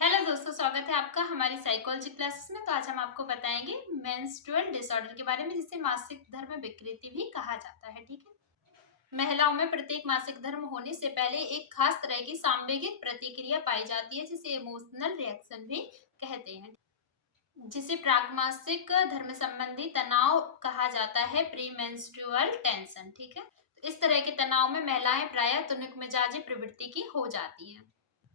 Hello दोस्तों, स्वागत है आपका हमारी साइकोलॉजी क्लासेस में। तो आज हम आपको बताएंगे मेंस्ट्रुअल डिसऑर्डर के बारे में, जिसे मासिक धर्म विकृति भी कहा जाता है। ठीक है। महिलाओं में प्रत्येक मासिक धर्म होने से पहले एक खास तरह की सांवेगिक प्रतिक्रिया पाई जाती है, जिसे इमोशनल रिएक्शन भी कहते हैं, जिसे प्रागमासिक धर्म संबंधी तनाव कहा जाता है, प्री मेंस्ट्रुअल टेंशन। ठीक है। तो इस तरह के तनाव में महिलाएं प्रायः तुनक मिजाजी प्रवृत्ति की हो जाती हैं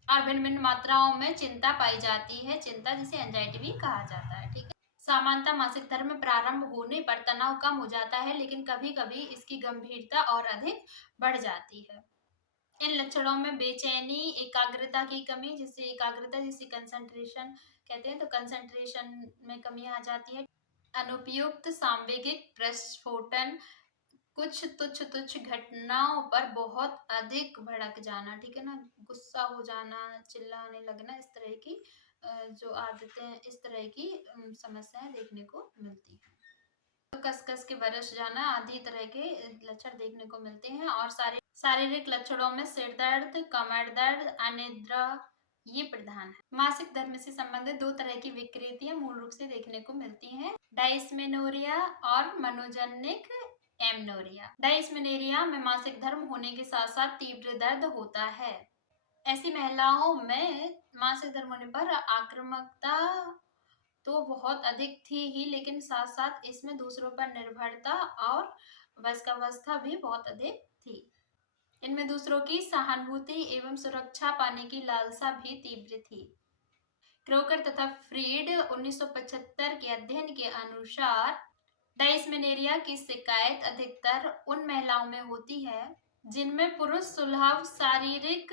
और भिन्न भिन्न मात्राओं में चिंता पाई जाती है, चिंता जिसे एंजाइटी भी कहा जाता है। ठीक है। सामान्यतः मासिक धर्म प्रारंभ होने पर तनाव कम हो जाता है, लेकिन कभी कभी इसकी गंभीरता और अधिक बढ़ जाती है। इन लक्षणों में बेचैनी, एकाग्रता की कमी, जिसे कंसंट्रेशन कहते हैं, तो कंसंट्रेशन में कमी आ जाती है। अनुपयुक्त सांवेगिक प्रस्फोटन, कुछ तुच्छ तुच्छ घटनाओं पर बहुत अधिक भड़क जाना, ठीक है ना, गुस्सा हो जाना, चिल्लाने लगना, इस तरह की जो आदतें, इस तरह की समस्याएं देखने को मिलती हैं। तो कस कस के बरस जाना आदि तरह के लक्षण देखने को मिलते हैं। और शारीरिक लक्षणों में सिर दर्द, कमर दर्द, अनिद्रा ये प्रधान है। मासिक धर्म से संबंधित दो तरह की विकृतियां मूल रूप से देखने को मिलती हैं, डाइस्मेनोरिया और मनोजनिक एमनोरिया। डाइस्मेनोरिया में मासिक धर्म होने के साथ साथ तीव्र दर्द होता है। ऐसी महिलाओं में मासिक धर्म होने पर आक्रामकता तो बहुत अधिक थी ही, लेकिन साथ साथ इसमें दूसरों पर निर्भरता और वयस्कावस्था भी बहुत अधिक थी। इनमें दूसरों की सहानुभूति एवं सुरक्षा पाने की लालसा भी तीव्र थी। क्रोकर तथा फ्रीड 1975 के अध्ययन के अनुसार डाइस्मेनोरिया की शिकायत अधिकतर उन महिलाओं में होती है जिनमें पुरुष सुलभ शारीरिक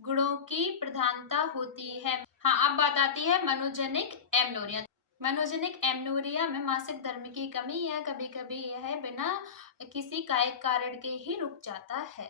गुणों की प्रधानता होती है। हाँ, अब बात आती है मनोजेनिक एमनोरिया। मनोजेनिक एमनोरिया में मासिक धर्म की कमी या कभी कभी यह बिना किसी कायिक कारण के ही रुक जाता है।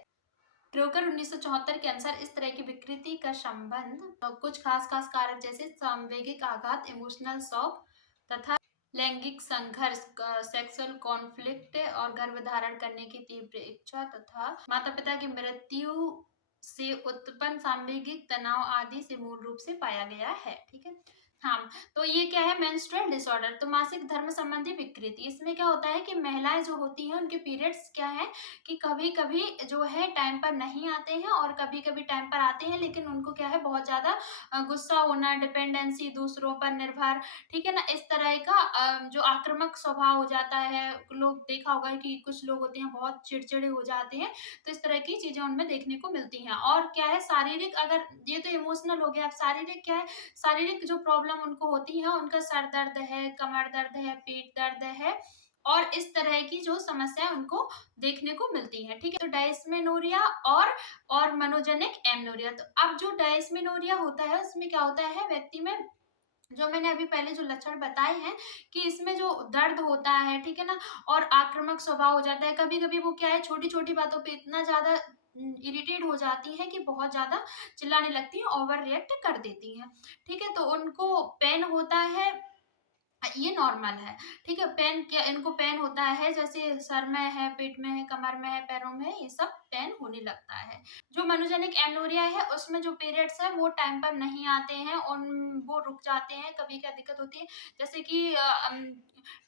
क्रोकर 1974 के अनुसार इस तरह की विकृति का संबंध कुछ खास कारक जैसे सांवेगिक आघात, इमोशनल शॉक तथा लैंगिक संघर्ष, सेक्सुअल कॉन्फ्लिक्ट और गर्भधारण करने की तीव्र इच्छा तथा माता पिता की मृत्यु से उत्पन्न सांवेगिक तनाव आदि से मूल रूप से पाया गया है। ठीक है। हाँ, तो ये क्या है, मेंस्ट्रुअल डिसऑर्डर, तो मासिक धर्म संबंधी विकृति। इसमें क्या होता है कि महिलाएं जो होती हैं उनके पीरियड्स क्या है कि कभी कभी जो है टाइम पर नहीं आते हैं और कभी कभी टाइम पर आते हैं, लेकिन उनको क्या है बहुत ज्यादा गुस्सा होना, डिपेंडेंसी, दूसरों पर निर्भर, ठीक है ना, इस तरह का जो आक्रामक स्वभाव हो जाता है। लोग देखा होगा कि कुछ लोग होते हैं बहुत चिड़चिड़े हो जाते हैं, तो इस तरह की चीजें उनमें देखने को मिलती हैं। और क्या है, शारीरिक, अगर ये तो इमोशनल हो गया, अब शारीरिक क्या है, शारीरिक जो प्रॉब्लम उनको होती है, उनका सर दर्द है, कमर दर्द है, पेट दर्द है और इस तरह की जो समस्याएं उनको देखने को मिलती हैं। ठीक है। तो डायस्मेनोरिया और मनोजेनिक एमनोरिया। तो अब जो डायस्मेनोरिया होता है उसमें क्या होता है, व्यक्ति में जो मैंने अभी पहले जो लक्षण बताए हैं कि इसमें जो दर्द होता है, ठीक है ना, और आक्रामक स्वभाव हो जाता है। कभी कभी वो क्या है, छोटी छोटी बातों पे इतना ज्यादा इरिटेट हो जाती है कि बहुत ज्यादा चिल्लाने लगती है, ओवर रिएक्ट कर देती है। ठीक है। तो उनको पेन होता है, ये नॉर्मल है। ठीक है। पेन क्या, इनको पेन होता है, जैसे सर में है, पेट में है, कमर में है, पैरों में है, ये सब पेन होने लगता है। जो मनोजेनिक एमनोरिया है उसमें जो पीरियड्स है वो टाइम पर नहीं आते हैं, उन वो रुक जाते हैं। कभी क्या दिक्कत होती है, जैसे कि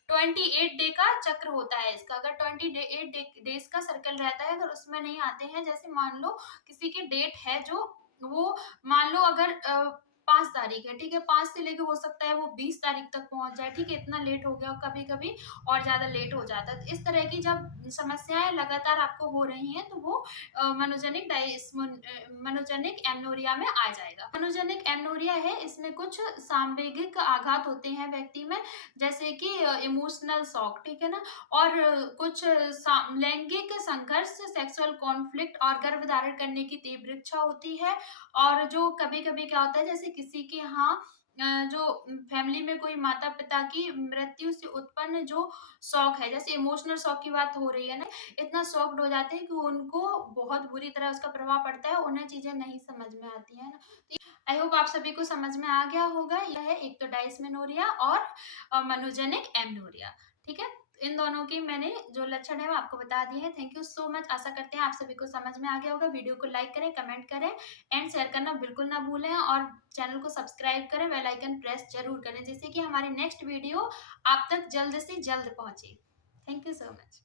28 डे का चक्र होता है इसका, अगर 28 डेज का सर्कल रहता है, अगर उसमें नहीं आते हैं, जैसे मान लो किसी की डेट है जो वो, मान लो अगर 5 तारीख है, ठीक है, 5 से लेके हो सकता है वो 20 तारीख तक पहुंच जाए। ठीक है। इतना लेट हो गया, कभी कभी और ज्यादा लेट हो जाता है। तो इस तरह की जब समस्याएं लगातार आपको हो रही हैं तो वो मनोजेनिक एमनोरिया में आ जाएगा। मनोजेनिक एमनोरिया है, इसमें कुछ सांवेगिक आघात होते हैं व्यक्ति में, जैसे कि इमोशनल शॉक, ठीक है ना, और कुछ लैंगिक संघर्ष, सेक्सुअल कॉन्फ्लिक्ट और गर्भधारण करने की तीव्र इच्छा होती है। और जो कभी कभी क्या होता है, जैसे किसी के यहाँ जो फैमिली में कोई माता पिता की मृत्यु से उत्पन्न जो शौक है, जैसे इमोशनल शौक की बात हो रही है ना, इतना शॉक्ड हो जाते हैं कि उनको बहुत बुरी तरह उसका प्रभाव पड़ता है, उन्हें चीजें नहीं समझ में आती है ना। तो आई होप आप सभी को समझ में आ गया होगा। यह है एक तो डाइस्मेनोरिया और मनोजेनिक एमनोरिया। ठीक है। इन दोनों के मैंने जो लक्षण है वो आपको बता दिए हैं। Thank you so much. आशा करते हैं आप सभी को समझ में आ गया होगा। वीडियो को लाइक करें, कमेंट करें एंड शेयर करना बिल्कुल ना भूलें और चैनल को सब्सक्राइब करें, बेल आइकन प्रेस जरूर करें जिससे कि हमारी नेक्स्ट वीडियो आप तक जल्द से जल्द पहुंचे। Thank you so much.